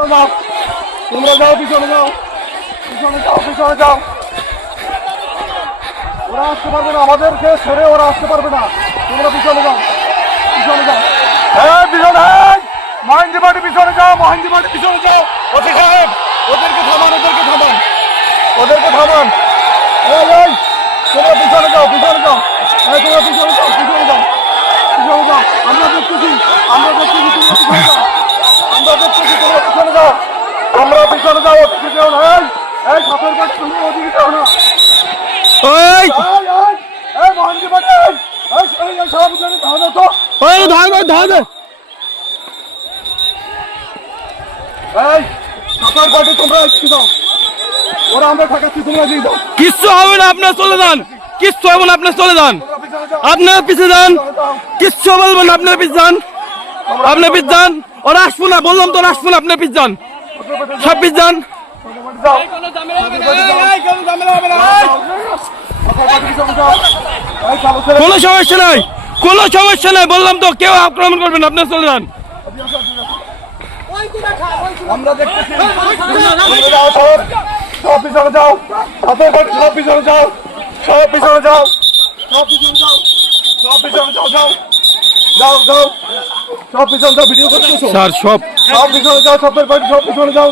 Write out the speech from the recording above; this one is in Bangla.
তোমরা যাও, পিছনে যাও, পিছনে যাও। ওরা আসতে পারবে না, আমাদেরকে ছেড়ে ওরা আসতে পারবে না। তোমরা পিছনে যাও। হ্যাঁ, পিছনে মহেন্দ্রবাড়ি পিছনে যাও, পিছনে যাও। ওসি সাহেব, ওদেরকে থামান। এই, তোমরা পিছনে যাও। তোমরা পিছনে যাও। আমরা দেখতেছি তোমরা পিছনে যাও। তোমরা পিছনে যাও, ওদিকে যাও না। এই সাপের বাড়ি, তুমি ওদিকে যাও না। মহেন্দ্রবাড়ি, সভাপতি ধাওয়া তো। এই সাপের বাড়ি, তোমরা একটু যাও। ওরা আমরা ঠেকাচ্ছি, তোমরা দিয়ে যাও। কিচ্ছু হবে না, আপনার চলে যান। কিচ্ছু হবে না, আপনার চলে যান। আপনার পিছিয়ে যান, কিচ্ছু বলবেন না, আপনার পিছিয়ে যান। ওরা আসবো না, বললাম তো আসবো না, আপনার পিছিয়ে যান। সব পিছিয়ে যান। কোনো সমস্যা নাই, বললাম তো কেউ আক্রমণ করবেন, আপনার চলে যান। আমরা দেখতেছি, সব পিছনে যাও। হাতের বাড়ি, সব পিছনে যাও। ভিডিও করতেছো। স্যার, সব পিছনে যাও, সবের বাড়ি, সব পিছনে যাও।